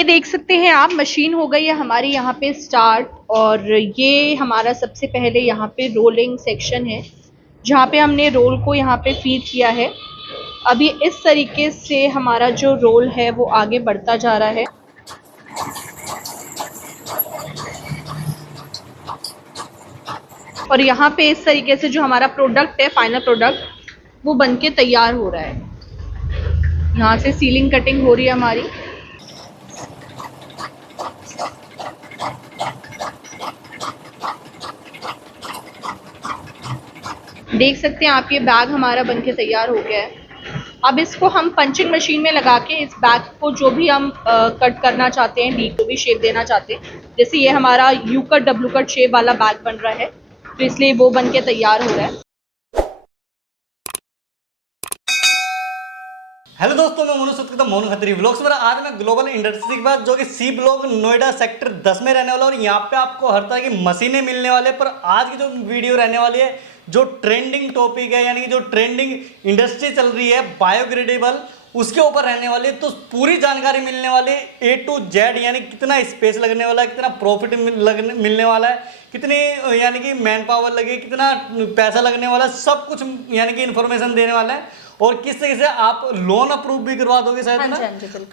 ये देख सकते हैं आप, मशीन हो गई है हमारी यहाँ पे स्टार्ट। और ये हमारा सबसे पहले यहाँ पे रोलिंग सेक्शन है, जहाँ पे हमने रोल को यहाँ पे फीड किया है। अभी इस तरीके से हमारा जो रोल है वो आगे बढ़ता जा रहा है। और यहाँ पे इस तरीके से जो हमारा प्रोडक्ट है, फाइनल प्रोडक्ट, वो बनके तैयार हो रहा है। यहाँ से सीलिंग कटिंग हो रही है हमारी। देख सकते हैं आप, ये बैग हमारा बनके तैयार हो गया है। अब इसको हम पंचिंग मशीन में लगा के इस बैग को जो भी हम कट करना चाहते हैं, डी को भी शेप देना चाहते हैं, जैसे ये हमारा you cut W cut shape वाला बैग बन रहा है, तो इसलिए वो बनके तैयार हो रहा है। हेलो दोस्तों, मैं मोनू सुत मोनू खत्री व्लॉग्स में। आज मैं ग्लोबल इंडस्ट्री के पास जो कि सी ब्लॉक नोएडा सेक्टर 10 में रहने वाला, और यहाँ पे आपको हर तरह की मशीनें मिलने वाले। पर आज की जो वीडियो रहने वाली है, जो ट्रेंडिंग टॉपिक है, यानी कि जो ट्रेंडिंग इंडस्ट्री चल रही है बायोडिग्रेडेबल, उसके ऊपर रहने वाली है। तो पूरी जानकारी मिलने वाली है A to Z, यानी कितना स्पेस लगने वाला है, कितना प्रॉफिट मिलने वाला है, कितनी यानी कि मैन पावर लगे, कितना पैसा लगने वाला है, सब कुछ यानी कि इन्फॉर्मेशन देने वाला है। और किस तरीके से आप लोन अप्रूव भी करवा दोगे शायद ना,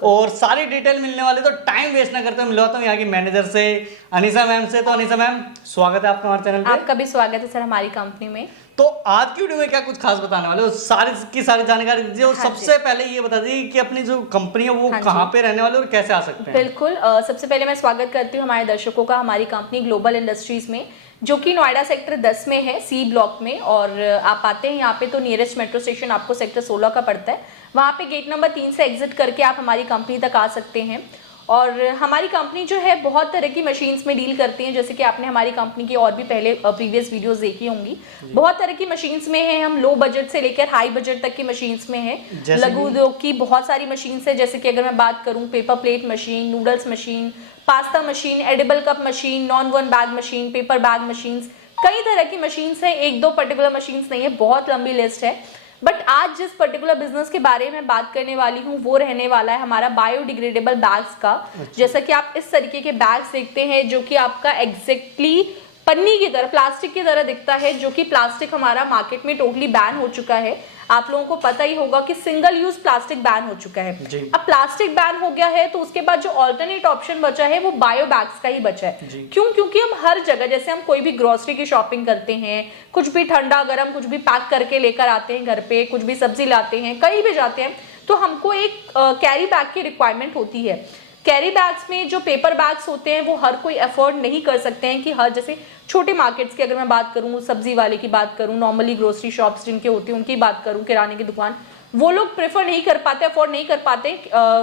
और सारी डिटेल मिलने वाली। तो टाइम वेस्ट ना करते हुए मिलवाता हूँ यहाँ की मैनेजर से, अनीसा मैम से। तो अनीसा मैम, स्वागत है आपका हमारे चैनल पे। आपका भी स्वागत है सर हमारी कंपनी में। तो आज की वीडियो में क्या कुछ खास बताने वाले हो, सारी की सारी जानकारी दीजिए। और सबसे पहले ये बता दीजिए कि अपनी जो कंपनी है वो कहाँ पे रहने वाले और कैसे आ सकते हैं। बिल्कुल, सबसे पहले मैं स्वागत करती हूँ हमारे दर्शकों का हमारी कंपनी ग्लोबल इंडस्ट्रीज में, जो कि नोएडा सेक्टर 10 में है, सी ब्लॉक में। और आप आते हैं यहाँ पे तो नियरेस्ट मेट्रो स्टेशन आपको सेक्टर 16 का पड़ता है। वहाँ पे गेट नंबर 3 से एग्जिट करके आप हमारी कंपनी तक आ सकते हैं। और हमारी कंपनी जो है बहुत तरह की मशीन्स में डील करती हैं, जैसे कि आपने हमारी कंपनी की और भी पहले प्रीवियस वीडियोस देखी होंगी। बहुत तरह की मशीन्स में है, हम लो बजट से लेकर हाई बजट तक की मशीन्स में है। लघु उद्योग की बहुत सारी मशीन्स है, जैसे कि अगर मैं बात करूं, paper plate machine, noodles machine, pasta machine, edible cup machine, non one bag machine, paper bag machines, कई तरह की मशीन्स है। एक दो पर्टिकुलर मशीन्स नहीं है, बहुत लंबी लिस्ट है। बट आज जिस पर्टिकुलर बिजनेस के बारे में बात करने वाली हूँ वो रहने वाला है हमारा बायोडिग्रेडेबल बैग्स का। जैसा कि आप इस तरीके के बैग्स देखते हैं, जो कि आपका एग्जैक्टली पन्नी की तरह, प्लास्टिक की तरह दिखता है, जो कि प्लास्टिक हमारा मार्केट में टोटली बैन हो चुका है। आप लोगों को पता ही होगा कि सिंगल यूज प्लास्टिक बैन हो चुका है। अब प्लास्टिक बैन हो गया है, तो उसके बाद जो ऑल्टरनेट ऑप्शन बचा है वो बायो बैग्स का ही बचा है। क्यों? क्योंकि हम हर जगह, जैसे हम कोई भी ग्रोसरी की शॉपिंग करते हैं, कुछ भी ठंडा गर्म कुछ भी पैक करके लेकर आते हैं घर पे, कुछ भी सब्जी लाते हैं, कहीं भी जाते हैं, तो हमको एक कैरी बैग की रिक्वायरमेंट होती है। कैरी बैग्स में जो पेपर बैग्स होते हैं वो हर कोई अफोर्ड नहीं कर सकते हैं कि हर, जैसे छोटे मार्केट्स की अगर मैं बात करूं, सब्जी वाले की बात करूं, नॉर्मली ग्रोसरी शॉप्स जिनके होती हैं उनकी बात करूं, किराने की दुकान, वो लोग प्रेफर नहीं कर पाते, अफोर्ड नहीं कर पाते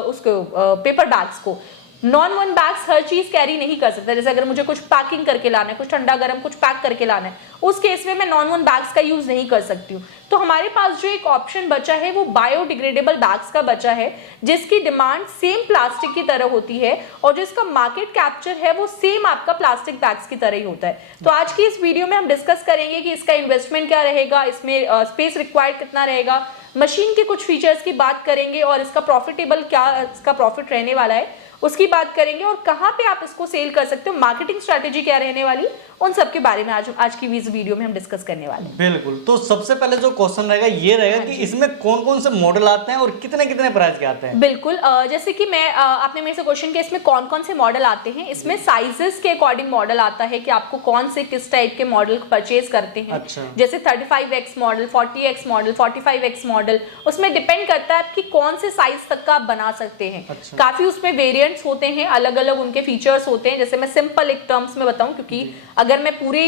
उसको पेपर बैग्स को। नॉन वन बैग्स हर चीज कैरी नहीं कर सकता। जैसे अगर मुझे कुछ पैकिंग करके लाना है, कुछ ठंडा गर्म कुछ पैक करके लाना है, उस केस में मैं नॉन वन बैग्स का यूज नहीं कर सकती हूँ। तो हमारे पास जो एक ऑप्शन बचा है वो बायोडिग्रेडेबल बैग्स का बचा है, जिसकी डिमांड सेम प्लास्टिक की तरह होती है और जिसका मार्केट कैप्चर है वो सेम आपका प्लास्टिक बैग्स की तरह ही होता है। तो आज की इस वीडियो में हम डिस्कस करेंगे कि इसका इन्वेस्टमेंट क्या रहेगा, इसमें स्पेस रिक्वायर्ड कितना रहेगा, मशीन के कुछ फीचर्स की बात करेंगे, और इसका प्रॉफिटेबल क्या, इसका प्रॉफिट रहने वाला है उसकी बात करेंगे, और कहां पे आप इसको सेल कर सकते हो, मार्केटिंग स्ट्रेटेजी क्या रहने वाली, उन सब के बारे में आज की इस वीडियो में हम डिस्कस करने वाले हैं। बिल्कुल। तो सबसे पहले जो क्वेश्चन रहेगा ये रहेगा कि इसमें कौन कौन से मॉडल आते हैं और कितने कितने प्राइस के आते हैं। बिल्कुल, जैसे कि मैं आपने मेरे से क्वेश्चन किया इसमें कौन कौन से मॉडल आते हैं। इसमें साइजेस के अकॉर्डिंग मॉडल आता है कि आपको कौन से किस टाइप के मॉडल परचेज करते हैं। अच्छा। जैसे 35x model, 40x model, 45x model, उसमें डिपेंड करता है कि कौन से साइज तक का आप बना सकते हैं। अच्छा। काफी उसमें वेरिएंट्स होते हैं, अलग अलग उनके फीचर्स होते हैं। जैसे मैं सिंपल एक टर्म्स में बताऊं, क्योंकि अगर मैं पूरी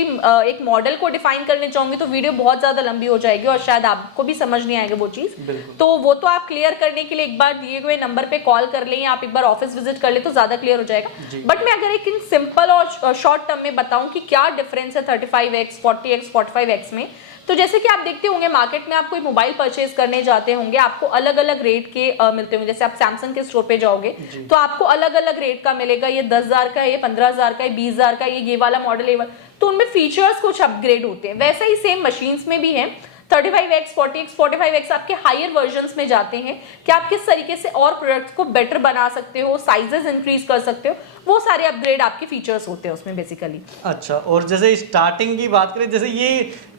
एक मॉडल को डिफाइन करने चाहूंगी तो वीडियो बहुत ज्यादा लंबी हो जाएगी और शायद आपको भी समझ नहीं आएगा वो चीज। तो वो तो आप क्लियर करने के लिए एक बार दिए हुए नंबर पे कॉल कर लें, आप एक बार ऑफिस विजिट कर ले तो ज्यादा क्लियर हो जाएगा। बट मैं अगर एक इन सिंपल और शॉर्ट टर्म में बताऊं कि क्या डिफरेंस है 35x, 40x, 45x में, तो जैसे कि आप देखते होंगे मार्केट में आप कोई मोबाइल परचेज करने जाते होंगे, आपको अलग अलग रेट के मिलते होंगे। जैसे आप सैमसंग के स्टोर पे जाओगे तो आपको अलग अलग रेट का मिलेगा, ये 10,000 का, ये 15,000 का, ये 20,000 का, ये वाला मॉडल, ये वाला, तो उनमें फीचर्स कुछ अपग्रेड होते हैं। वैसे ही सेम मशीन्स में भी है। 35x, 40x, 45x आपके हायर वर्जन्स में जाते हैं कि आप किस तरीके से और प्रोडक्ट्स को बेटर बना सकते हो, साइजेस इंक्रीज कर सकते हो, वो सारे अपग्रेड आपके फीचर्स होते हैं उसमें बेसिकली। अच्छा, और जैसे स्टार्टिंग की बात करें, जैसे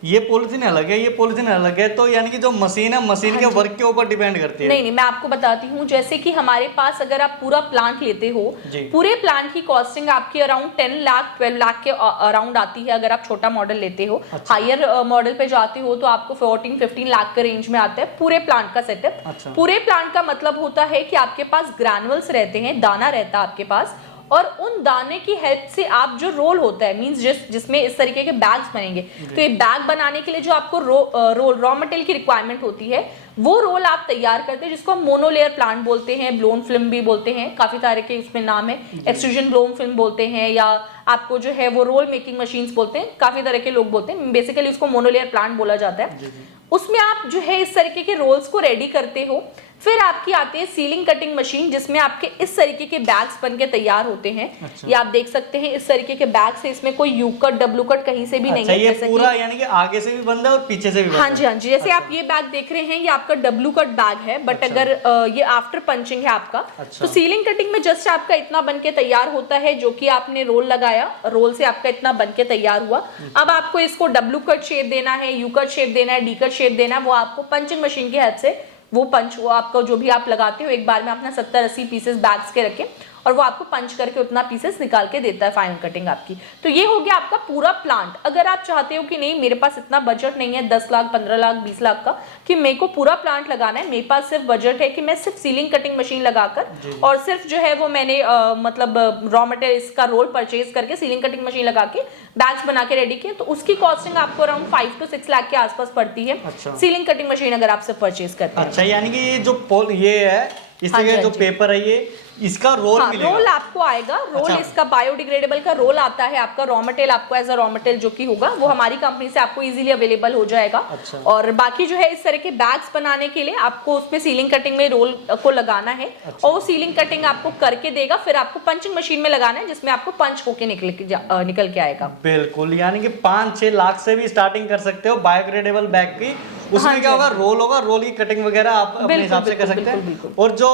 ये पॉलिथीन अलग है, ये पॉलिथीन अलग है, तो यानी कि जो मशीन है, मशीन के वर्क के ऊपर डिपेंड करती है? नहीं, मैं आपको बताती हूँ। जैसे कि हमारे पास अगर आप पूरा प्लांट लेते हो, पूरे प्लांट की कॉस्टिंग आपकी अराउंड 10 लाख 12 लाख के अराउंड आती है अगर आप छोटा मॉडल लेते हो। अच्छा। हायर मॉडल पे जाते हो तो आपको 14-15 लाख के रेंज में आता है पूरे प्लांट का सेटअप। अच्छा। पूरे प्लांट का मतलब होता है कि आपके पास ग्रैनुअल्स रहते हैं, दाना रहता है आपके पास, और उन दाने की हेल्प से आप जो रोल होता है, मींस जिसमें इस तरीके के बैग्स बनेंगे, तो ये बैग बनाने के लिए जो आपको रॉ मटेरियल की रिक्वायरमेंट होती है, वो रोल आप तैयार करते हैं, जिसको हम मोनोलेयर प्लांट बोलते हैं, ब्लोन फिल्म भी बोलते हैं, काफी तरह के उसमें नाम है, एक्सट्रूजन ब्लोन फिल्म बोलते हैं, या आपको जो है वो रोल मेकिंग मशीन्स बोलते हैं, काफी तरह के लोग बोलते हैं, बेसिकली उसको मोनोलेयर प्लांट बोला जाता है। उसमें आप जो है इस तरीके के रोल्स को रेडी करते हो। फिर आपकी आती है सीलिंग कटिंग मशीन, जिसमें आपके इस तरीके के बैग्स बन के तैयार होते हैं। अच्छा। ये आप देख सकते हैं इस तरीके के बैग से, इसमें कोई यू कट डब्ल्यू कट कहीं से भी नहीं है। ये पूरा यानी कि आगे से भी बंद है और पीछे से भी बंद है? हाँ जी, हाँ जी। जैसे आप ये बैग देख रहे हैं, ये आपका डब्ल्यू कट बैग है, बट अगर ये आफ्टर पंचिंग है आपका, तो सीलिंग कटिंग में जस्ट आपका इतना बन के तैयार होता है, जो कि आपने रोल लगाया, रोल से आपका इतना बन के तैयार हुआ। अब आपको इसको डब्ल्यू कट शेप देना है, यू कट शेप देना है, डी कट शेप देना है, वो आपको पंचिंग मशीन की हेल्प से वो आपको जो भी आप लगाते हो, एक बार में आपने 70-80 पीसेस बैग्स के रखे और वो आपको पंच करके उतना पीसेस निकाल के देता है फाइनल कटिंग आपकी। तो ये हो गया आपका पूरा प्लांट। अगर आप चाहते हो कि नहीं मेरे पास इतना बजट नहीं है 10 लाख 15 लाख 20 लाख का कि मेरे को पूरा प्लांट लगाना है, मेरे पास सिर्फ बजट है कि मैं सिर्फ सीलिंग कटिंग मशीन लगाकर और सिर्फ जो है वो मैंने मतलब रॉ मटेरियल इसका रोल परचेज करके सीलिंग कटिंग मशीन लगा के बैग्स बना के रेडी किए, तो उसकी कॉस्टिंग आपको अराउंड 5 to 6 लाख के आसपास पड़ती है। अच्छा। सीलिंग कटिंग मशीन अगर आप सिर्फ परचेज करते हैं। अच्छा, यानी कि ये जो ये है, इसके जो पेपर है, ये इसका रोल मिलेगा? रोल आपको आएगा, रोल अच्छा। इसका बायोडिग्रेडेबल का रोल आता है आपका। रॉ मटेरियल आपको एज अ रॉ मटेरियल जो कि होगा वो हमारी कंपनी से आपको इजीली अवेलेबल हो जाएगा। अच्छा। और बाकी जो है इस तरह के बैग्स बनाने के लिए आपको उसमें सीलिंग कटिंग में रोल को लगाना है। अच्छा। और वो सीलिंग कटिंग आपको करके देगा, फिर आपको पंचिंग मशीन में लगाना है, जिसमें आपको पंच होके निकल के आएगा। बिल्कुल, यानी कि 5-6 लाख से भी स्टार्टिंग कर सकते हो बायोडिग्रेडेबल बैग की। उसमें क्या होगा, रोल होगा, रोल की कटिंग वगैरह आप अपने हिसाब से कर सकते हैं। और जो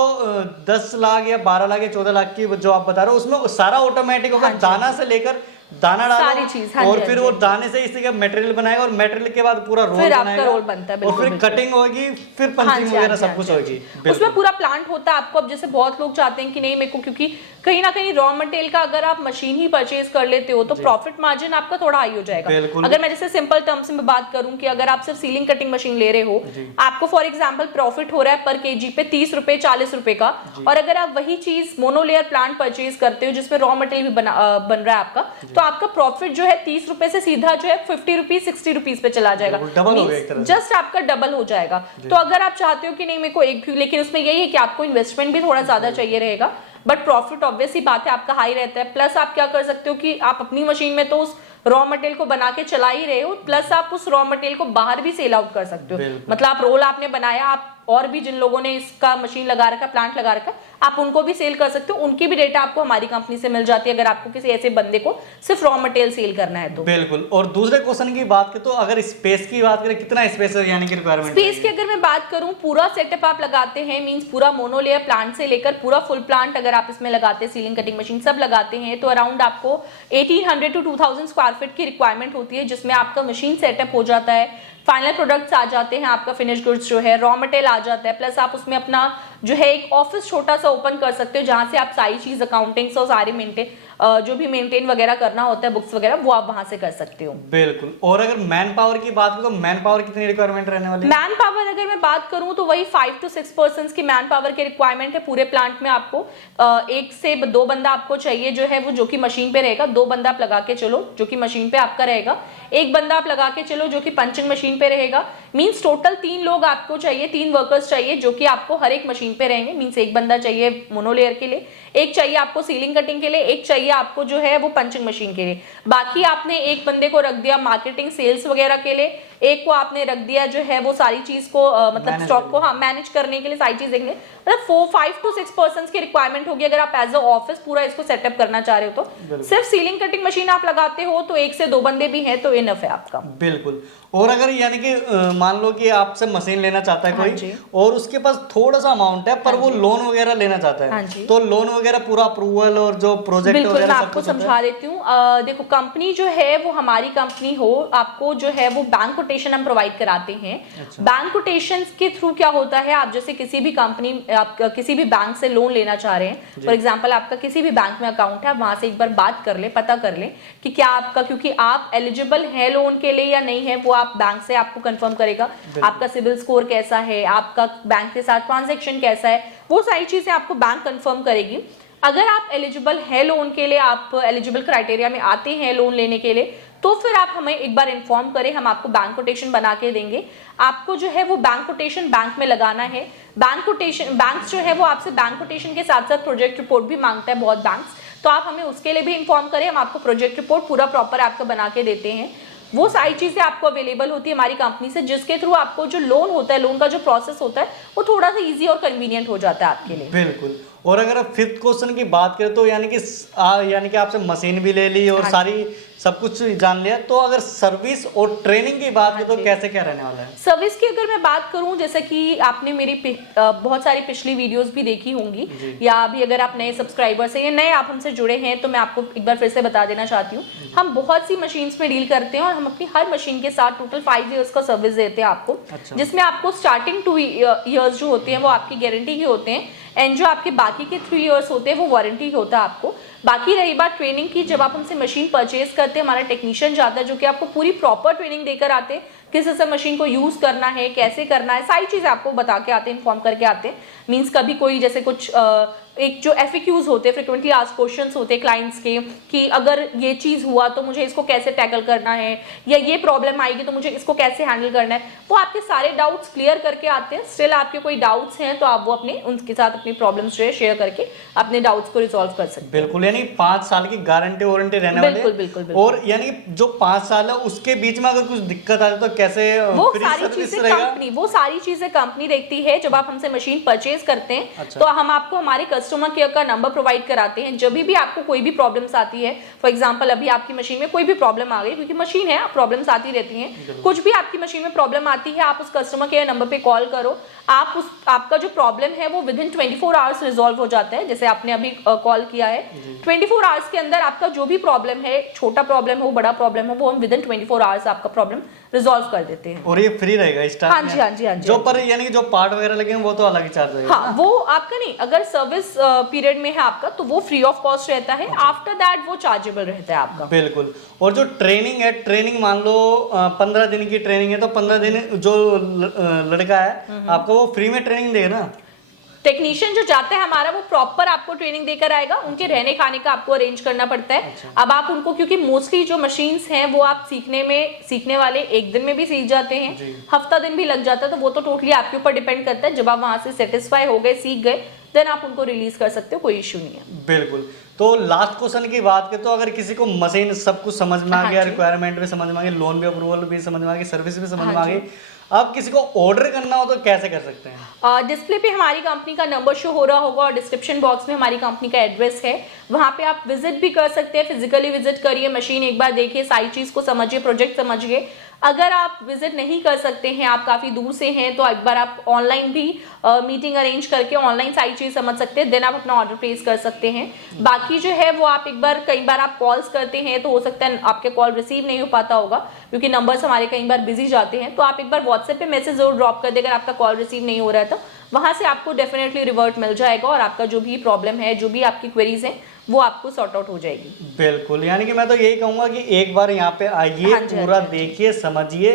10 लाख या 12 लाख या 14 लाख की जो आप बता रहे हो, उसमें सारा ऑटोमेटिक होगा, दाना से लेकर दाना डालो सारी चीज, और फिर वो दाने से इसी का मटेरियल बनाएगा और मटेरियल के बाद पूरा रोल बनाएगा, रोल बनता है, और फिर कटिंग होगी, फिर पंचिंग वगैरह सब कुछ होगी। उसमें पूरा प्लांट होता है आपको। अब जैसे बहुत लोग चाहते हैं कि नहीं मेरे को, क्योंकि कहीं ना कहीं रॉ मटेरियल का अगर आप मशीन ही परचेज कर लेते हो तो प्रॉफिट मार्जिन आपका थोड़ा हाई हो जाएगा। अगर मैं जैसे सिंपल टर्म्स में बात करूं कि अगर आप सिर्फ सीलिंग कटिंग मशीन ले रहे हो, आपको फॉर एग्जांपल प्रॉफिट हो रहा है पर केजी पे 30 रुपए 40 रुपए का, और अगर आप वही चीज मोनोलेयर प्लांट परचेज करते हो जिसमें रॉ मटेरियल भी बन रहा है आपका, तो आपका प्रॉफिट जो है 30 रुपए से सीधा जो है 50 रुपीज 60 रुपीज पे चला जाएगा, जस्ट आपका डबल हो जाएगा। तो अगर आप चाहते हो कि नहीं मेरे को एक, लेकिन उसमें यही है कि आपको इन्वेस्टमेंट भी थोड़ा ज्यादा चाहिए रहेगा, बट प्रॉफिट ऑब्वियस ही बात है आपका हाई रहता है। प्लस आप क्या कर सकते हो कि आप अपनी मशीन में तो उस रॉ मटेरियल को बना के चला ही रहे हो, प्लस आप उस रॉ मटेरियल को बाहर भी सेल आउट कर सकते हो। मतलब आप रोल आपने बनाया, आप और भी जिन लोगों ने इसका मशीन लगा रखा, प्लांट लगा रखा, आप उनको भी सेल कर सकते हो, उनकी भी डेटा आपको हमारी कंपनी से मिल जाती है अगर आपको किसी ऐसे बंदे को सिर्फ रॉ मटेरियल सेल करना है तो। बिल्कुल। और दूसरे क्वेश्चन की बात करें तो अगर स्पेस की बात करें, कितना स्पेस यानी कि रिक्वायरमेंट? स्पेस की अगर मैं बात करूं, पूरा सेटअप आप लगाते हैं, मींस पूरा मोनोलेयर प्लांट से लेकर पूरा फुल प्लांट अगर आप इसमें लगाते हैं, सीलिंग कटिंग मशीन सब लगाते हैं, तो अराउंड आपको 1800 to 2000 स्क्वायर फीट की रिक्वायरमेंट होती है, जिसमें आपका मशीन सेटअप हो जाता है, फाइनल प्रोडक्ट्स आ जाते हैं, आपका फिनिश गुड्स जो है, रॉ मटेरियल आ जाता है, प्लस आप उसमें अपना जो है एक ऑफिस छोटा सा ओपन कर सकते हो, जहां से आप सारी चीज अकाउंटिंग और सारे जो भी मेंटेन वगैरह करना होता है, बुक्स वगैरह, वो आप वहां से कर सकते हो। बिल्कुल। और अगर मैन पावर की बात करूं तो मैन पावर कितनी रिक्वायरमेंट रहने वाली है? मैन पावर अगर मैं बात करूं तो वही 5 to 6 पर्सन की मैन पावर की रिक्वायरमेंट है पूरे प्लांट में। आपको 1 से 2 बंदा आपको चाहिए जो है वो, जो कि मशीन पे रहेगा। 2 बंदा आप लगा के चलो जो कि मशीन पे आपका रहेगा, 1 बंदा आप लगा के चलो जो कि पंचिंग मशीन पे रहेगा। मींस टोटल 3 लोग आपको चाहिए, 3 वर्कर्स चाहिए जो कि आपको हर एक मशीन मशीन पे रहेंगे, मींस एक बंदा चाहिए मोनोलेयर के लिए, एक चाहिए आपको सीलिंग कटिंग के लिए, एक चाहिए आपको जो है वो पंचिंग मशीन के लिए। बाकी आपने एक बंदे को रख दिया मार्केटिंग सेल्स वगैरह के लिए, एक को आपने रख दिया जो है वो सारी चीज को मतलब स्टॉक को मैनेज करने के लिए, सारी चीज देखने, मतलब 5 to 6 पर्सन की रिक्वायरमेंट होगी अगर आप एज अ ऑफिस पूरा इसको सेटअप करना चाह रहे हो तो। सिर्फ सीलिंग कटिंग मशीन आप लगाते हो तो 1 से 2 बंदे भी हैं तो इनफ है आपका। बिल्कुल। और अगर यानी कि मान लो कि आपसे मशीन लेना चाहता है कोई और उसके पास थोड़ा सा अमाउंट है पर वो लोन वगैरह लेना चाहता है, तो लोन वगैरह पूरा अप्रूवल और जो प्रोजेक्ट बिल्कुल वगैरह मैं सब आपको कुछ समझा देती हूँ। देखो कंपनी जो है वो हमारी कंपनी हो, आपको जो है वो बैंक कोटेशन हम प्रोवाइड कराते हैं। बैंक कोटेशन के थ्रू क्या होता है, आप जैसे किसी भी कंपनी, आप किसी भी बैंक से लोन लेना चाह रहे हैं, फॉर एग्जाम्पल आपका किसी भी बैंक में अकाउंट है, वहां से एक बार बात कर ले, पता कर ले कि क्या आपका, क्योंकि आप एलिजिबल है लोन के लिए या नहीं है, वो आप बैंक से आपको कंफर्म करेगा। आपका सिविल स्कोर कैसा है, आपका बैंक के साथ ट्रांजैक्शन कैसा है, वो सारी चीजें आपको बैंक कंफर्म करेगी। अगर आप एलिजिबल है लोन के लिए, आप एलिजिबल क्राइटेरिया में आते हैं लोन लेने के लिए, तो फिर आप हमें एक बार इन्फॉर्म करें, हम आपको बैंक कोटेशन बना के देंगे। आपको जो है वो बैंक कोटेशन बैंक में लगाना है। बैंक कोटेशन, बैंक जो है वो आपसे बैंक कोटेशन के साथ साथ प्रोजेक्ट रिपोर्ट भी मांगता है बहुत बैंक्स, तो आप हमें उसके लिए भी इन्फॉर्म करें, हम आपको प्रोजेक्ट रिपोर्ट पूरा प्रॉपर आपका बना के देते हैं। वो सारी चीजें आपको अवेलेबल होती है हमारी कंपनी से, जिसके थ्रू आपको जो लोन होता है, लोन का जो प्रोसेस होता है वो थोड़ा सा इजी और कन्वीनियंट हो जाता है आपके लिए। बिल्कुल। और अगर आप 5th क्वेश्चन की बात करें तो यानी कि आपसे मशीन भी ले ली और सारी सब कुछ जान लिया, तो अगर सर्विस और ट्रेनिंग की बात करें तो कैसे क्या रहने वाला है? सर्विस की अगर मैं बात करूं, जैसे कि आपने मेरी बहुत सारी पिछली वीडियोस भी देखी होंगी, या अभी अगर आप नए सब्सक्राइबर्स हैं या नए आप हमसे जुड़े हैं तो मैं आपको एक बार फिर से बता देना चाहती हूँ, हम बहुत सी मशीन्स में डील करते हैं और हम अपनी हर मशीन के साथ टोटल 5 इयर्स का सर्विस देते हैं आपको। जिसमें आपको स्टार्टिंग 2 इयर्स जो होते हैं वो आपकी गारंटी ही होते हैं, एंड जो आपके बाकी के 3 इयर्स होते हैं वो वारंटी होता है आपको। बाकी रही बात ट्रेनिंग की, जब आप हमसे मशीन परचेज करते हैं, हमारा टेक्नीशियन जाता है जो कि आपको पूरी प्रॉपर ट्रेनिंग देकर आते हैं, किस तरह से मशीन को यूज करना है, कैसे करना है, सारी चीजें आपको बता के आते हैं, इन्फॉर्म करके आते हैं। मींस कभी कोई जैसे कुछ एक जो FAQs होते हैं, फ्रिक्वेंटली आस्क्ड क्वेश्चंस होते हैं क्लाइंट्स के, कि अगर ये चीज हुआ तो मुझे इसको कैसे टैकल करना है, या ये प्रॉब्लम आएगी तो मुझे इसको कैसे हैंडल करना है, वो आपके सारे डाउट्स क्लियर करके आते हैं। स्टिल आपके कोई डाउट्स हैं तो आप वो अपने उनके साथ अपनी प्रॉब्लम्स जो है शेयर करके अपने डाउट्स को रिजॉल्व कर सकते हैं। बिल्कुल। यानी 5 साल की गारंटी वारंटी रहने वाली है। बिल्कुल। और यानी जो 5 साल है उसके बीच में अगर कुछ दिक्कत आ जाए तो कैसे वो फ्री सारी सर्विस चीजें रहेगा? वो सारी चीजें कंपनी देखती है। जब आप हमसे मशीन परचेज करते हैं तो हम आपको हमारे कस्टमर केयर का नंबर प्रोवाइड कराते हैं। जब भी आपको कोई भी प्रॉब्लम्स आती है, फॉर एग्जांपल अभी आपकी मशीन में कोई भी प्रॉब्लम आ गई, क्योंकि मशीन है प्रॉब्लम्स आती रहती हैं, कुछ भी आपकी मशीन में प्रॉब्लम आती है, आप उस कस्टमर केयर नंबर पे कॉल करो, आपका जो प्रॉब्लम है वो विद इन 24 आवर्स रिजॉल्व हो जाता है। जैसे आपने अभी कॉल किया है, 24 आवर्स के अंदर आपका जो भी प्रॉब्लम है, छोटा प्रॉब्लम हो बड़ा प्रॉब्लम हो, वो हम विद इन 24 आवर्स आपका प्रॉब्लम रिजॉल्व कर देते हैं। और ये फ्री रहेगा स्टार्ट? हाँ जी। जो पर यानी कि जो पार्ट वगैरह लगेंगे वो तो अलग ही चार्ज रहेगा? हाँ, वो आपका नहीं, अगर सर्विस पीरियड में है आपका तो वो फ्री ऑफ कॉस्ट रहता है, आफ्टर दैट वो चार्जेबल रहता है आपका। बिल्कुल। और जो ट्रेनिंग है, ट्रेनिंग मान लो 15 दिन की ट्रेनिंग है तो 15 दिन जो लड़का है आपको वो फ्री में ट्रेनिंग देगा ना? टेक्नीशियन जो जाता है हमारा, वो प्रॉपर आपको ट्रेनिंग देकर आएगा, उनके रहने खाने का आपको अरेंज करना पड़ता है। अब आप उनको, क्योंकि मोस्टली जो मशीन्स हैं वो आप सीखने वाले 1 दिन में भी सीख जाते हैं, हफ्ता दिन भी लग जाता है, तो वो तो टोटली आपके ऊपर डिपेंड करता है। जब आप वहां से सेटिस्फाई हो गए, सीख गए, देन आप उनको रिलीज कर सकते हो, कोई इश्यू नहीं है। बिल्कुल। तो लास्ट क्वेश्चन की बात करें तो अगर किसी को मशीन सब कुछ समझ में आ गया, रिक्वायरमेंट भी समझ में आ गई, लोन भी अप्रूवल भी समझ में आ गई, सर्विस भी समझ में आ गई, अब किसी को ऑर्डर करना हो तो कैसे कर सकते हैं? डिस्प्ले पे हमारी कंपनी का नंबर शो हो रहा होगा और डिस्क्रिप्शन बॉक्स में हमारी कंपनी का एड्रेस है, वहां पे आप विजिट भी कर सकते हैं। फिजिकली विजिट करिए, मशीन एक बार देखिए, सारी चीज को समझिए, प्रोजेक्ट समझिए। अगर आप विजिट नहीं कर सकते हैं, आप काफी दूर से हैं, तो एक बार आप ऑनलाइन भी मीटिंग अरेंज करके ऑनलाइन सारी चीज समझ सकते हैं, देन आप अपना ऑर्डर प्लेस कर सकते हैं। बाकी जो है वो आप कई बार आप कॉल्स करते हैं तो हो सकता है आपके कॉल रिसीव नहीं हो पाता होगा, क्योंकि नंबर्स हमारे कई बार बिजी जाते हैं, तो आप एक बार व्हाट्सएप पे मैसेज जरूर ड्रॉप कर दें अगर आपका कॉल रिसीव नहीं हो रहा है तो। वहां से आपको डेफिनेटली रिवर्ट मिल जाएगा और आपका जो भी प्रॉब्लम है, जो भी आपकी क्वेरीज हैं, वो आपको सॉर्ट आउट हो जाएगी। बिल्कुल। यानी कि मैं तो यही कहूंगा कि एक बार यहाँ पे आइए, पूरा देखिए, समझिए,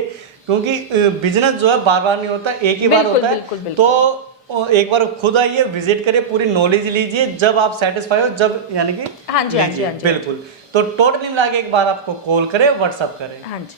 क्योंकि बिजनेस जो है बार बार नहीं होता, एक ही बार होता है। तो एक बार खुद आइए, विजिट करिए, पूरी नॉलेज लीजिए, जब आप सेटिस्फाई हो, जब यानी कि हाँ जी। बिल्कुल। तो टोटली मिला के एक बार आपको कॉल करें, व्हाट्सअप करें। हाँ जी।